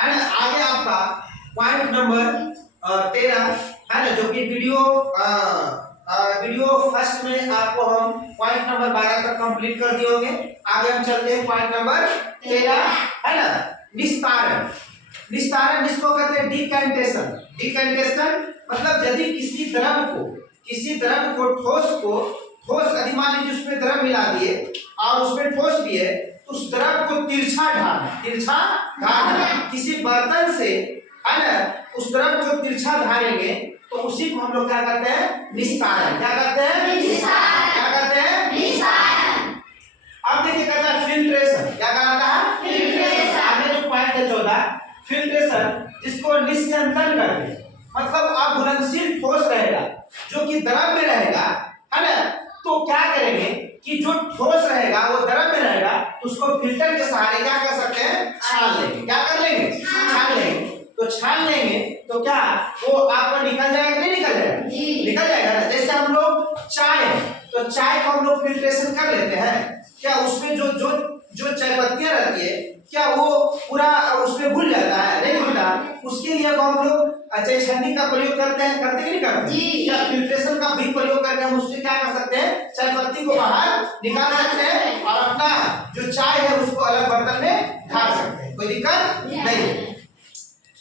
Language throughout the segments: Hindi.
है ना। आगे आपका पॉइंट नंबर 13 है ना, जो कि वीडियो फर्स्ट में आपको हम पॉइंट नंबर 12 तक कंप्लीट कर दिए होंगे। आगे हम चलते हैं पॉइंट नंबर 13 है ना, निस्तारण। निस्तारण जिसको कहते हैं डिकैंटेशन। डिकैंटेशन मतलब यदि किसी द्रव को ठोस यदि मान लीजिए उसमें द्रव मिला दिए और उसमें ठोस भी है तो उस द्रव को तिरछा ढालना किसी बर्तन से है ना, उस द्रव को तिरछा ढालेंगे तो उसी को हम लोग क्या करते हैं, निस्तारण। क्या करते हैं, निस्तारण। क्या करते हैं, निस्तारण। अब देखिए कहता है फिल्ट्रेशन। क्या कहता है, फिल्ट्रेशन। आगे जो पॉइंट है 14 फिल्ट्रेशन, जिसको निस्यंदन करते हैं। मतलब अघुलनशील ठोस रहेगा जो कि द्रव में रहेगा है ना, तो क्या करेंगे कि जो ठोस रहेगा वो द्रव में रहेगा तो उसको फिल्टर के सहारे क्या कर सकते हैं, छान लेंगे। क्या कर लेंगे, छान लेंगे। तो छान लेंगे तो क्या वो आपका निकल जाएगा कि नहीं निकल जाएगा, निकल जाएगा ना। जैसे हम लोग चाय है तो चाय को हम लोग फिल्ट्रेशन कर लेते हैं, क्या उसमें जो जो जो चाय पत्तियां रहती है क्या वो पूरा उसमें घुल जाता है, नहीं घुलता। उसके लिए हम लोग छन्नी का प्रयोग करते हैं, करते कि नहीं करते, या फिल्ट्रेशन का भी प्रयोग करके हम उससे क्या कर सकते हैं, चाय पत्ती को बाहर निकाल सकते हैं और अपना जो चाय है उसको अलग बर्तन में ढाल सकते हैं, कोई दिक्कत नहीं।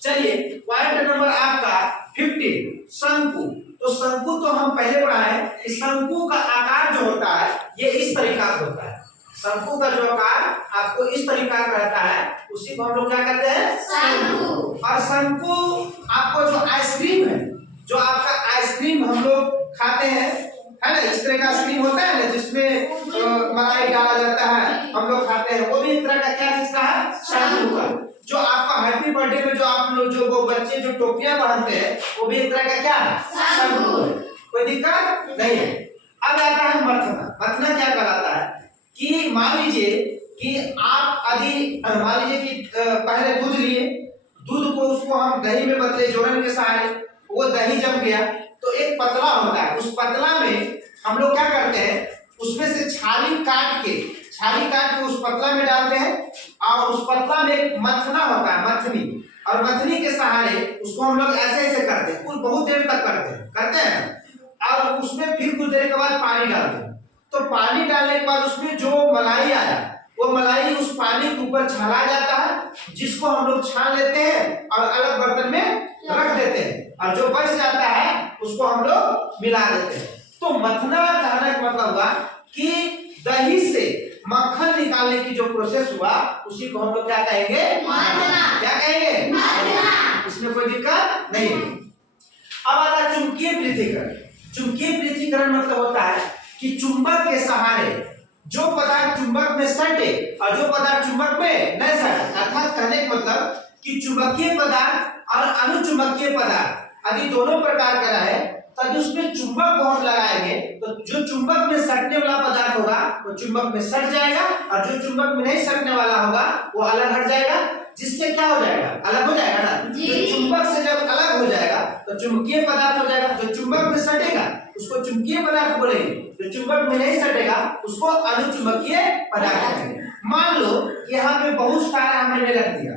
चलिए पॉइंट नंबर आपका 15 शंकु। तो शंकु तो हम पहले पढ़ा है कि शंकु का आकार जो होता है ये इस तरीका से होता है। शंकु का जो आकार आपको इस तरीका का रहता है उसी को हम लोग क्या कहते हैं, शंकु। और शंकु आपको जो आइसक्रीम है, जो आपका आइसक्रीम हम लोग खाते हैं है ना, इस तरह का आइसक्रीम होता है ना जिसमें मलाई डाला जाता है, हम लोग खाते हैं, वो भी एक तरह का क्या चीज का है, शंकु का। जो आपका हैप्पी बर्थडे में जो आप लोग जो वो बच्चे जो टोपियां पहनते हैं वो भी एक तरह का क्या है, शंकु है, कोई दिक्कत नहीं है। अब आता है मथना। मथना क्या कहलाता है कि मान लीजिए कि आप यदि मान लीजिए कि पहले दूध लिए, दूध को उसको हम दही में बदले जोड़न के सहारे, वो दही जम गया तो एक पतला होता है, उस पतला में हम लोग क्या करते हैं, उसमें से छाली काट के उस पतला में डालते हैं और उस पतला में एक मथना होता है, मथनी, और मथनी के सहारे उसको हम लोग ऐसे ऐसे करते हैं, कुछ बहुत देर तक करते हैं और उसमें फिर कुछ देर के बाद पानी डालते हैं। तो पानी डालने के बाद उसमें जो मलाई आया वो मलाई उस पानी के ऊपर छाला जाता है, जिसको हम लोग छान लेते हैं और अलग बर्तन में रख देते हैं और जो बच जाता है उसको हम लोग मिला देते हैं। तो मथना कहने का मतलब हुआ कि दही से मक्खन निकालने की जो प्रोसेस हुआ उसी को हम लोग क्या कहेंगे, मथना। क्या कहेंगे, मथना। इसमें कोई दिक्कत नहीं है। अब आता है चुंबकीय पृथक्करण। चुंबकीय पृथक्करण मतलब होता है कि चुंबक के सहारे जो पदार्थ चुंबक में सटे और जो पदार्थ चुंबक में न सटे, अर्थात कहने का मतलब कि चुंबकीय पदार्थ और अनुचुंबकीय पदार्थ यदि दोनों प्रकार का है तभी उसमें चुंबक को हम लगाएंगे तो जो चुंबक में सटने वाला पदार्थ होगा वो चुंबक में सट जाएगा और जो चुंबक में नहीं सटने वाला होगा वो अलग हट जाएगा, जिससे क्या हो जाएगा, अलग हो जाएगा ना। तो चुंबक से जब अलग हो जाएगा तो चुंबकीय पदार्थ हो जाएगा। जो चुंबक में सटेगा उसको चुंबकीय पदार्थ बोलेंगे, जो चुंबक में नहीं सटेगा उसको अनुचुंबकीय पदार्थ कहेंगे। मान लो यहाँ पे बहुत सारा मैंने रख दिया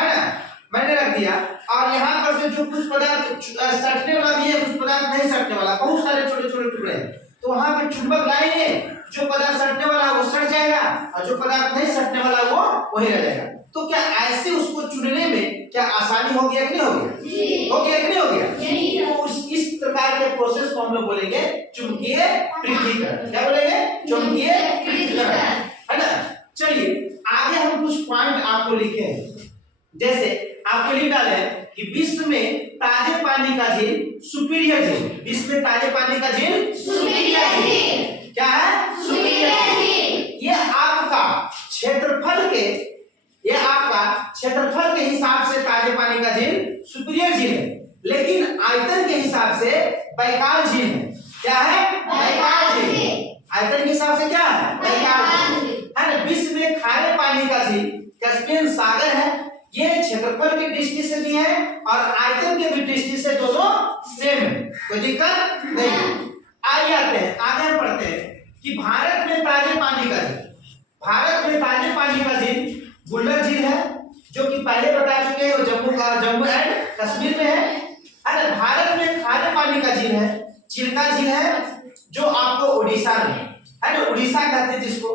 है ना, मैंने रख दिया और यहाँ पर से जो कुछ पदार्थ सटने वाला भी है कुछ पदार्थ नहीं सटने वाला, बहुत सारे छोटे छोटे टुकड़े हैं, तो वहां पे चुंबक लाएंगे, जो पदार्थ सटने वाला वो सट जाएगा और जो पदार्थ नहीं सटने वाला वो वही रह जाएगा। तो क्या ऐसे उसको चुनने में क्या आसानी हो गया कि नहीं हो गया, हो गया कि नहीं हो गया। तो इस प्रकार के प्रोसेस को हम लोग बोलेंगे चुंबकीय पृथक्करण। क्या बोलेंगे, चुंबकीय पृथक्करण, है ना। चलिए आगे हम कुछ पॉइंट आपको लिखे हैं, जैसे आपके लिए डाले कि विश्व में ताजे पानी का झील सुपीरियर झील, विश्व में ताजे पानी का झील सुपीरियर झील क्या है, सुपीरियर झील। ये आपका क्षेत्रफल के हिसाब से ताजे पानी का झील सुपीरियर झील है, लेकिन आयतन के हिसाब से बैकाल झील है। क्या है, बैकाल झील। आयतन के हिसाब से क्या है, बैकाल झील, है ना। विश्व में खारे पानी का झील कैस्पियन सागर है, ये क्षेत्रफल की दृष्टि से भी है और आयतन की भी दृष्टि से दोनों सेम है, कोई दिक्कत नहीं। आइए आते हैं आगे हम पढ़ते हैं कि भारत में ताजे पानी का झील, भारत में ताजे पानी का झील बुल्लर झील है, जो कि पहले बता चुके हैं, वो जम्मू एंड कश्मीर में है ना। भारत में खारे पानी का झील है, चिल्का झील है, जो आपको उड़ीसा में है ना, उड़ीसा कहते हैं जिसको,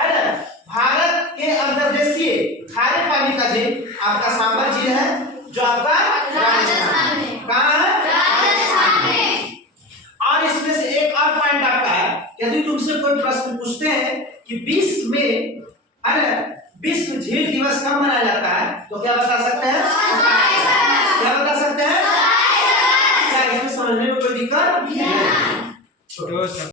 है ना। भारत के अंतर्देशीय खारे पानी का झील आपका सांबर झील है, जो आपका राजस्थान में, कहाँ है, राजस्थान में। और इसमें से एक और पॉइंट आपका है, यदि तुमसे कोई प्रश्न पूछते हैं कि 20 में है ना विश्व झील दिवस कब मनाया जाता है, तो क्या बता सकते हैं, क्या बता सकते हैं, क्या इसमें समझने में कोई दिक्कत नहीं है।